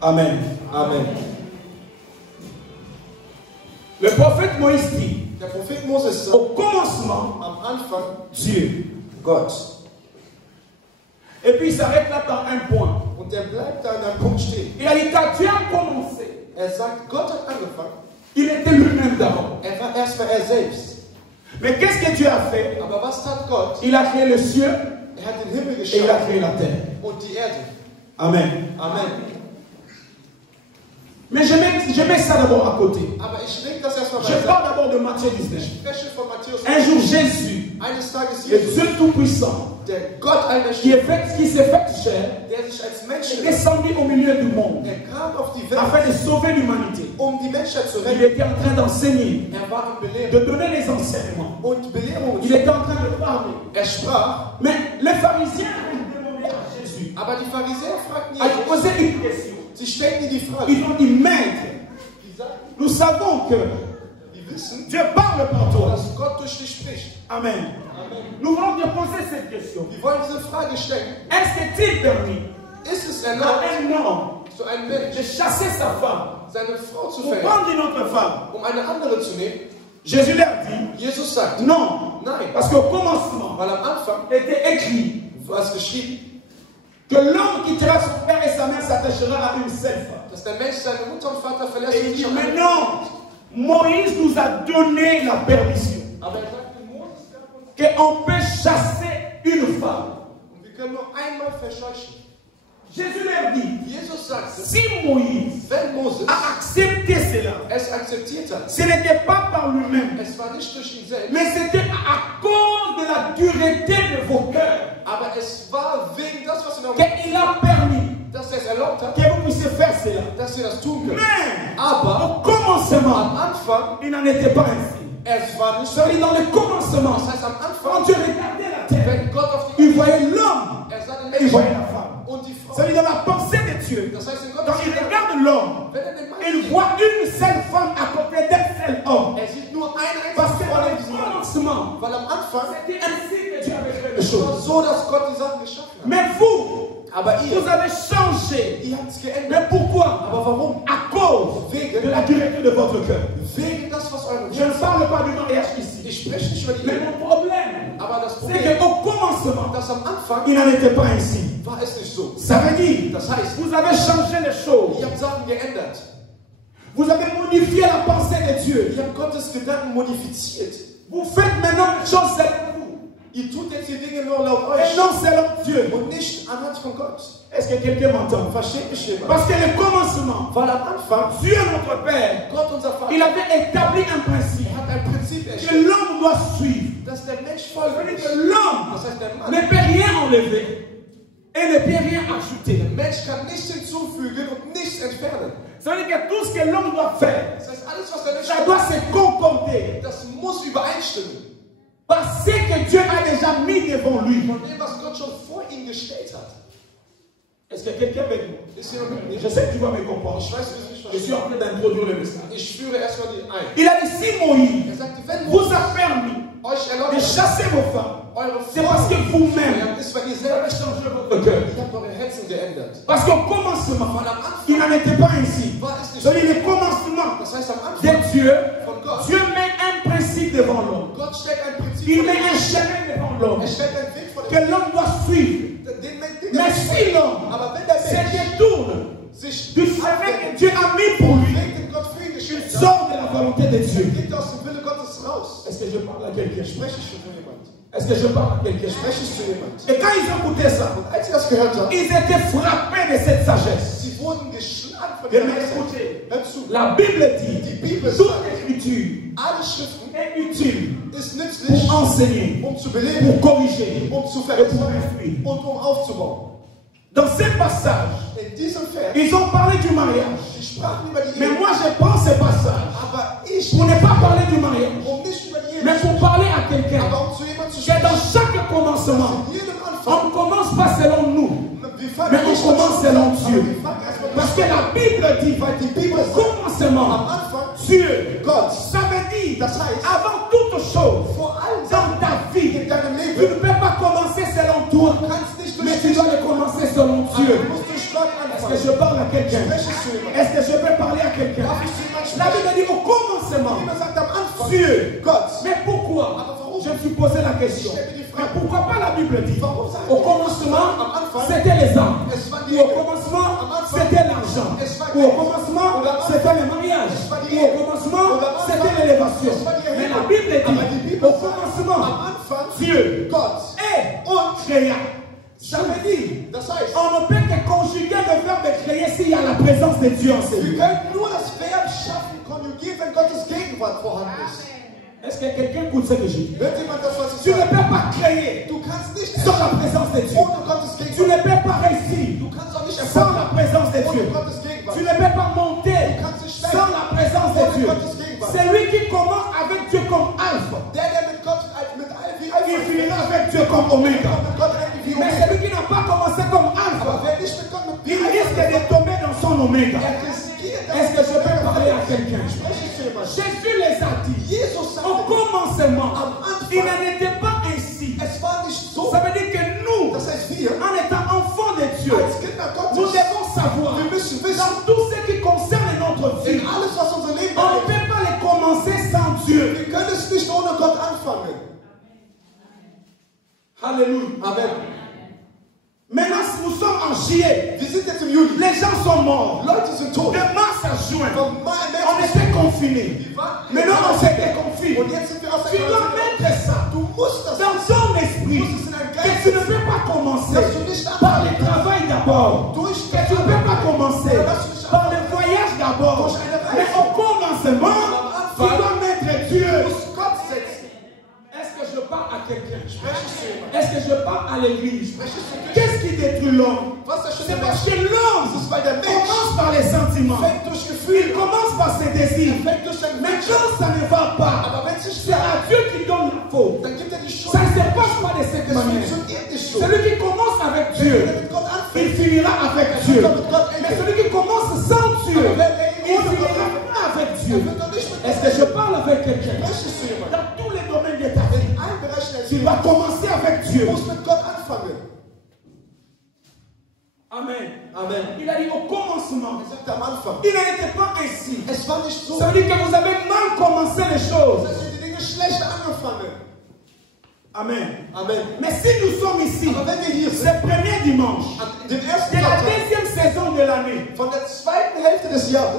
Amen. Amen. Le prophète Moïse dit, der Prophet Moses sagt, au commencement, am Anfang, Dieu. Gott. Et puis il s'arrête là dans un point. Und der bleibt da an einem Punkt stehen. Il a dit, quand Dieu a commencé, Sagt, Gott hat angefangen. Il était lui-même d'abord. War erstmal selbst. Mais qu'est-ce que Dieu a fait? Aber was tat Gott? Il a créé le ciel hat den Himmel et il a créé la terre. Und die Erde. Amen. Amen. Mais je mets ça d'abord à côté. Aber ich leg das erstmal Je parle d'abord de Matthieu 19. Un jour Jésus, le Dieu Tout-Puissant, qui s'est fait chair, est descendu au milieu du monde afin de sauver l'humanité. Il était en train d'enseigner, de donner les enseignements. Il était en train de parler. Mais les pharisiens ont demandé à Jésus, à poser une question. Ils ont dit, Maître, nous savons que Dieu parle par toi. Amen. Nous voulons te poser cette question. Est-ce que tu permis à un homme de chasser sa femme pour prendre une autre femme? Jésus leur dit, non, parce qu'au commencement, était écrit que l'homme quittera son père et sa mère s'attachera à une seule femme. Et il dit, maintenant, Moïse nous a donné la permission qu'on peut chasser une femme. Jésus leur dit, si Moïse a accepté cela, ce n'était pas par lui-même, mais c'était à cause de la dureté de vos cœurs qu'il a permis que vous puissiez faire cela. Mais au commencement, il n'en était pas ainsi. C'est dans le commencement, quand Dieu regardait la terre, il voyait l'homme et il voyait la femme. C'est dans la pensée de Dieu. Quand il regarde l'homme, il voit une seule femme à côté d'un seul homme. Parce que dans le commencement, c'était ainsi que Dieu avait créé les choses. Mais vous avez changé. Mais pourquoi? À cause de la dureté de votre cœur. Je ne parle pas du mariage ici. Mais mon problème, c'est qu'au commencement, il n'en était pas ainsi. Ça veut dire, vous avez changé les choses. Vous avez modifié la pensée de Dieu. Vous faites maintenant une chose selon vous. Et non selon Dieu. Est-ce que quelqu'un m'entend? Parce que le commencement, Dieu notre Père, il avait établi un principe que l'homme doit suivre. Que l'homme ne peut rien enlever et ne peut rien ajouter. Ça veut dire que tout ce que l'homme doit faire, ça doit se concorder. Parce que Dieu a déjà mis devant lui. Est-ce que quelqu'un veut dire? Je sais que tu vas me comprendre. Je suis en train d'introduire le message. Il a dit, si Moïse vous a permis de chasser vos femmes, c'est parce que vous-même avez changé votre cœur. Parce qu'au commencement, il n'en était pas ainsi. C'est le commencement de Dieu. Dieu met un principe devant l'homme. Il met un chemin devant l'homme que l'homme doit suivre. Mais si l'homme se détourne du chemin que Dieu a mis pour lui, il sort de la volonté de Dieu. Est-ce que je parle à quelqu'un? Est-ce que je parle à quelqu'un? Et quand ils ont écouté ça, ils étaient frappés de cette sagesse. Et écoutez, la Bible dit toute écriture est utile pour enseigner, pour corriger, et pour instruire. Dans ce passage, ils ont parlé du mariage. Mais moi je prends ce passage pour ne pas parler du mariage, mais pour parler à quelqu'un que dans chaque commencement, on ne commence pas selon nous, mais on commence selon Dieu. Parce que la Bible dit au commencement, Dieu, ça veut dire avant toute chose dans ta vie, tu ne peux pas commencer selon toi, mais tu dois le commencer selon Dieu. Est-ce que je parle à quelqu'un? Est-ce que je peux parler à quelqu'un? La Bible dit au commencement, Dieu. Mais pourquoi? Je me suis posé la question. Mais pourquoi pas la Bible dit? Au commencement, c'était les âmes. Ou au commencement, c'était l'argent. Ou au commencement, c'était le mariage. Ou au commencement, c'était l'élévation. Mais la Bible dit, au commencement, Dieu créa. Ça veut dire, on ne peut que conjuguer le verbe créer s'il y a la présence de Dieu en celui. Est-ce que quelqu'un écoute ce que je dis? Tu ne peux pas créer sans la présence de Dieu. Tu ne peux pas réussir sans la présence de Dieu. Tu ne peux pas monter sans la présence de Dieu. C'est lui qui commence avec Dieu comme alpha. Il finira avec Dieu comme oméga. Mais celui qui n'a pas commencé comme alpha, il risque de tomber dans son oméga. Est-ce que je peux parler à quelqu'un? Jésus les a dit au commencement, il n'en était pas ainsi. Ça veut dire que nous, en étant enfants de Dieu, nous devons savoir dans tout ce qui concerne notre vie, on ne peut pas les commencer sans Dieu. Alléluia. Amen. Maintenant, nous sommes en juillet. Les gens sont morts. De mars à juin, on était confinés. Maintenant, on s'est déconfiné. Tu dois mettre ça dans ton esprit. Que tu ne peux pas commencer par le travail d'abord. Que tu ne peux pas commencer par le voyage d'abord. Mais au commencement, tu dois mettre Dieu. Est-ce que je parle à quelqu'un? Est-ce que je parle à l'église? Qu'est-ce qui détruit l'homme? C'est parce que l'homme commence par les sentiments. Il commence par ses désirs. Mais quand ça ne va pas, c'est à Dieu qui donne la faute. Ça ne se passe pas de cette manière. Celui qui commence avec Dieu, il finira avec Dieu. Mais celui qui commence sans Dieu, il finira pas avec Dieu. Est-ce que je parle avec quelqu'un? Dans tous les domaines de ta vie, tu vas commencer avec Dieu. Amen. Amen. Il a dit au commencement. Il n'était pas ainsi. Ça veut dire que vous avez mal commencé les choses. Amen. Amen. Mais si nous sommes ici, c'est le premier dimanche de la deuxième saison de l'année,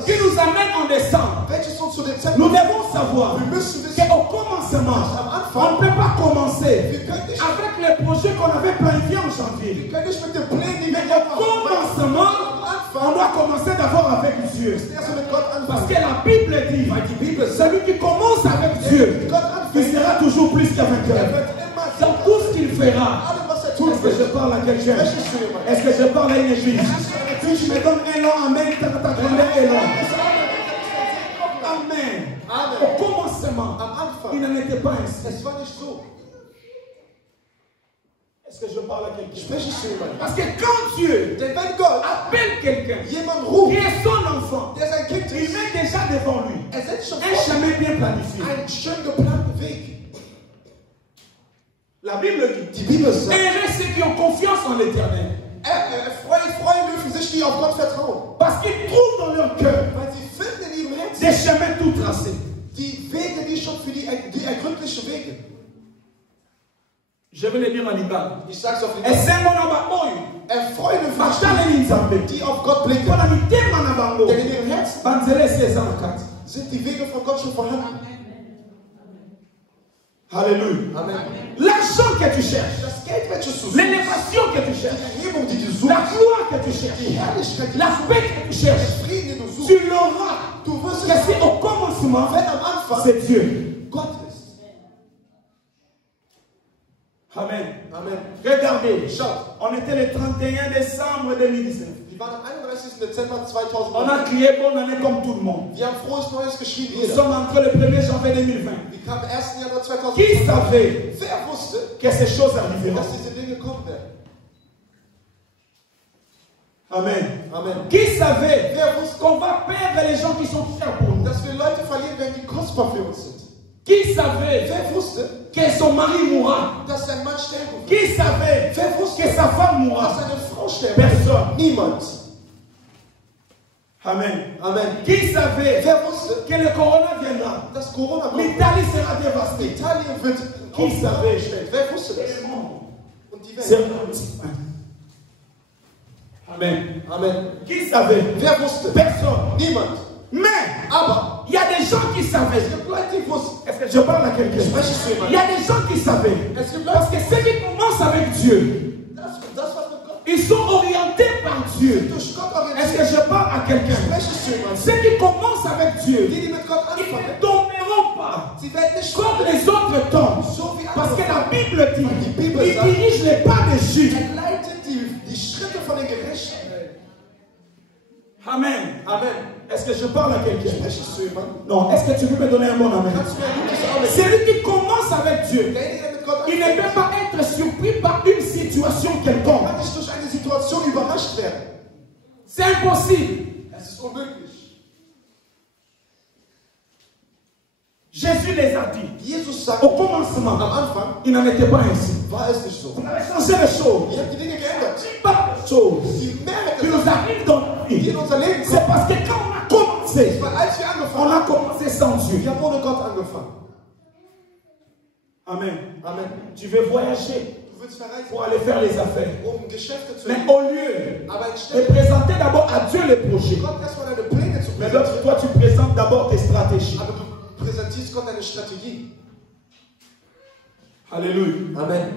qui nous amène en décembre, nous devons savoir qu'au commencement, on ne peut pas commencer avec les projets qu'on avait planifiés en janvier. Mais au commencement, on doit commencer d'abord avec Dieu. Parce que la Bible dit, celui qui commence avec Dieu, il sera toujours plus qu'un vainqueur. Dans tout ce qu'il fera. Est-ce que je parle à quelqu'un? Est-ce que je parle à une église? Si tu me donnes un long amen, ta grandeur est longue. Amen. Au commencement, il n'en était pas ainsi. Est-ce que je parle à quelqu'un? Parce que quand Dieu appelle quelqu'un qui est son enfant, il met déjà devant lui un chemin bien planifié. La Bible dit, aimez ceux qui ont confiance en l'Éternel. Parce qu'ils trouvent dans leur cœur des chemins tout tracés. Je vais le dire en Liban. Et c'est mon ababoy. Die auf Gott blicken. Denn in ihrem Herzen sind die Wege von Gott schon vorhanden. Alléluia. L'argent que tu cherches, l'élévation que tu cherches, la gloire que tu cherches, la paix que tu cherches, tu l'auras. Que c'est au commencement, c'est Dieu. Amen. Amen. Regardez, on était le 31 décembre 2019. On a crié bonne année comme tout le monde. Nous sommes entrés le 1er janvier 2020. Qui savait que ces choses arriveront? Amen. Amen. Qui savait qu'on va perdre les gens qui sont chers pour nous? Qui savait que son mari mourra? Qui savait que sa femme mourra? Personne. Amen. Amen. Qui savait Wer wusste, que le corona viendra? dass Corona kommt? L'Italie sera dévastée. Italien wird Qui savait? Wer wusste das? Und die C'est Welt. Amen. Amen. Qui savait? Wer wusste? Personne. Niemand. Mais Aber il y a des gens qui savaient. es gibt Leute, die wussten. Est-ce que je parle à quelqu'un? Spreche ich zu Il y jemandem? a des gens qui savaient. Es gibt Parce Leute, que ceux qui commencent avec Dieu, das was mit Gott, ils sont orientés par Dieu. durch Gott Est-ce orientiert. que je parle à quelqu'un? Spreche ich zu jemandem? Ceux qui commencent avec Dieu, Die mit Gott ils anfangen, ne tomberont pas sie werden nicht comme fallen. les autres tombent. So wie Parce que andere. la Bible dit, Die Bibel il sagt, dirige les pas des justes. Er leitet die Schritte von den Gerechten. Amen. Amen. Est-ce que je parle à quelqu'un? Spreche ich zu jemandem? Non. Est-ce que tu peux me donner un bon amen? Kannst du mir ein gutes Amen? Celui qui commence avec Dieu, Derjenige, der mit Gott il ne anfängt, peut pas être surpris par une situation quelconque. kann nicht durch eine Situation überrascht werden. C'est impossible. Es ist unmöglich. Jésus les a dit. Jesus sagt, Au commencement, am Anfang il n'en était pas ainsi. war es nicht so. On avait changé les choses. Ihr habt die Dinge geändert. Pas de choses Die Mehrheit qui der nous Sachen, arrivent dans la die vie. in unser Leben C'est kommen, parce que quand on a commencé, weil als wir on angefangen a haben, commencé sans Dieu. wir haben ohne Gott angefangen. Amen. Amen. Tu veux voyager Du willst verreisen, pour aller faire les affaires. Geschäfte zu Mais erledigen. au lieu Aber de anstelle présenter d'abord à Dieu les projets, Gott erstmal deine Pläne zu mais präsentieren, toi tu présentes d'abord tes stratégies. aber du präsentierst Gott deine Strategie. Alléluia. Amen.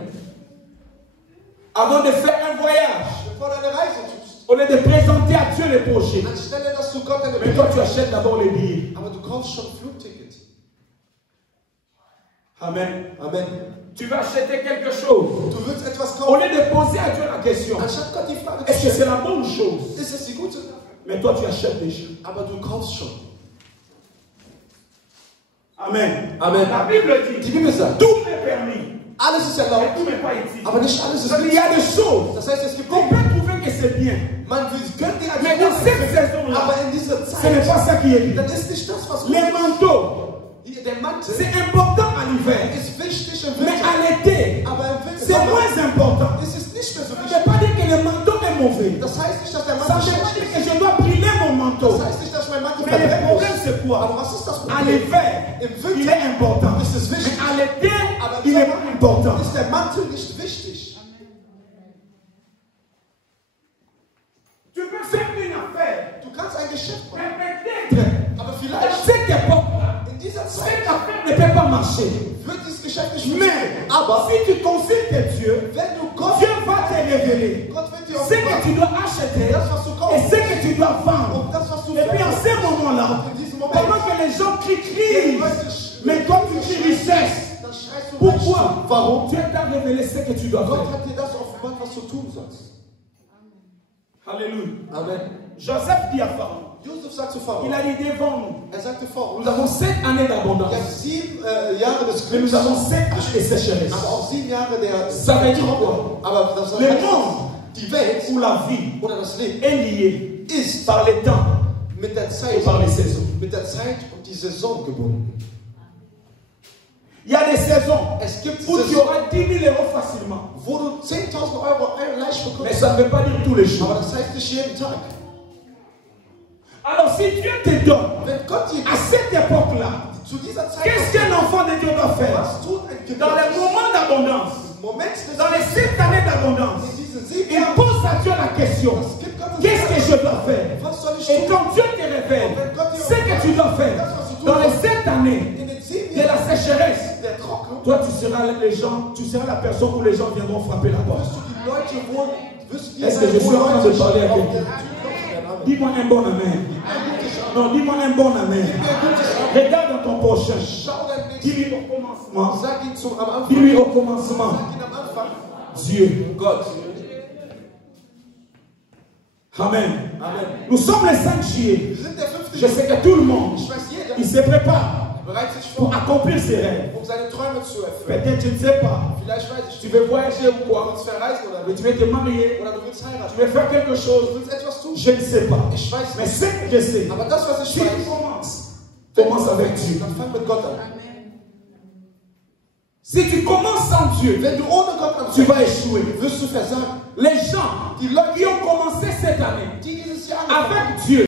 Avant de faire un voyage, Bevor du eine Reise tust, au lieu de présenter à Dieu les projets, anstelle dass du Gott deine mais toi Pläne, tu achètes d'abord les billets. aber du kaufst schon ein Flugticket. Amen. Amen. Tu vas acheter quelque chose. Du willst etwas Au kaufen, lieu de poser à Dieu la question, anstatt Gott die Frage zu est-ce que c'est stellen, la bonne chose? ist es die gute Sache? Mais toi tu achètes déjà. Aber du kaufst schon. Amen. Amen. La Bible dit, Die Bibel sagt, tout est permis, alles ist mais erlaubt, tout n'est pas utile. aber nicht alles ist Donc, il y a des choses Das heißt, es gibt qu'on Dinge, peut trouver que c'est bien, man könnte die als mais dans cette saison-là, aber in dieser ce n'est pas Zeit, ça qui est bien. dann ist nicht das, was gut Les ist. manteaux, Der Mantel c'est important à l'hiver, ist wichtig im mais Winter, à l'été, aber im Winter c'est moins important. ist es nicht mehr so Ça ne wichtig. veut pas dire que le manteau est mauvais. Das heißt nicht, dass der Ça ne Mantel veut pas schlecht dire ist. que je dois brûler mon manteau. Das heißt nicht, dass mein Mantel Mais le verbrennen problème, muss. c'est Aber quoi? was ist das À Problem? l'hiver, Im il Winter est important. ist es Mais wichtig, à l'été, aber il im est Sommer pas important. ist der Mantel nicht wichtig. Tu peux faire une affaire, Du kannst ein Geschäft machen, mais peut-être, aber à vielleicht cette époque-là, in dieser cette Zeit affaire ne peut pas marcher. wird dieses Geschäft nicht Mais funktionieren. Aber si tu consultes Dieu, wenn du Gott, Dieu va te révéler Gott wird dir ce que tu offenbaren, dois acheter das, was du et kaufst, ce que tu dois vendre. und das, was du Et puis en verkaufst. ce moment-là, In diesem Moment, pendant que les gens crient, mais toi tu cries richesse. dann schreist du Pourquoi? Reichtum. Warum? Dieu t'a révélé ce que tu dois Gott faire. hat dir das offenbart, was du tun sollst. Alléluia. Amen. Joseph dit à Pharaon, Josef sagt zu il Pharao, a dit devant nous, er sagte vor, nous avons 7 années d'abondance, il y a 7 Jahre des mais nous Glücks, avons 7 années de sécheresse. aber auch 7 Jahre der Ça veut dire quoi? Aber das Le heißt, monde die Welt où la vie oder das Leben est liée ist par les temps mit der et Zeit, par les saisons. mit der Zeit und die Saison gebunden. Il y a des saisons Es gibt où tu Saisons, auras 10 000 € facilement. wo du 10.000 Euro leicht Mais bekommst, ça ne veut pas dire tous les jours. aber das heißt nicht jeden Tag. Alors si Dieu te donne Wenn Gott dir à cette époque-là, zu dieser Zeit qu'est-ce qu'un enfant de Dieu doit faire? was tut ein Kind, Dans les moments d'abondance, Moment des dans les 7 années d'abondance, in diesen 7 il Jahren, pose à Dieu la question, das gibt Gott qu'est-ce que je dois faire? was soll ich Et tun? quand Dieu te révèle ce que tu dois faire, dans les 7 années In den 7 de la Jahren sécheresse, der Trocken toi tu seras les gens, tu seras la personne où les gens viendront frapper la porte. wirst du die Leute wohl, wirst du Est-ce que je suis en train de parler à quelqu'un? Amen. Dis-moi un bon amen. Non, dis-moi un bon amen. Regarde ton prochain. Schau dein Nächsten. Dis-lui au commencement. Sag ihm am Anfang. Dis-lui au commencement. Sag ihm am Anfang. Dieu. Gott. Amen. Amen. Nous sommes le 5 juillet. Wir sind der 5. Je sais que tout le monde, Ich weiß, jeder il se prépare bereitet sich pour vor, accomplir ses rêves. seine Träume zu erfüllen. Peut-être, je ne sais pas. Vielleicht weiß ich Tu nicht. veux voyager ou Du quoi? willst verreisen oder Mais nicht. tu veux te marier? Oder du willst Tu heiraten. veux faire quelque Du chose? willst etwas tun. Je ne sais pas. Ich weiß Mais nicht. ce que je sais, Aber das, was ich si tu weiß, commence avec Dieu. dann fang mit Gott an. Si tu commences sans Dieu, Wenn du ohne Gott tu anfängst, vas échouer. wirst du versagen. Les gens Die Leute, qui ont commencé cette année die dieses Jahr angefangen haben, avec Dieu,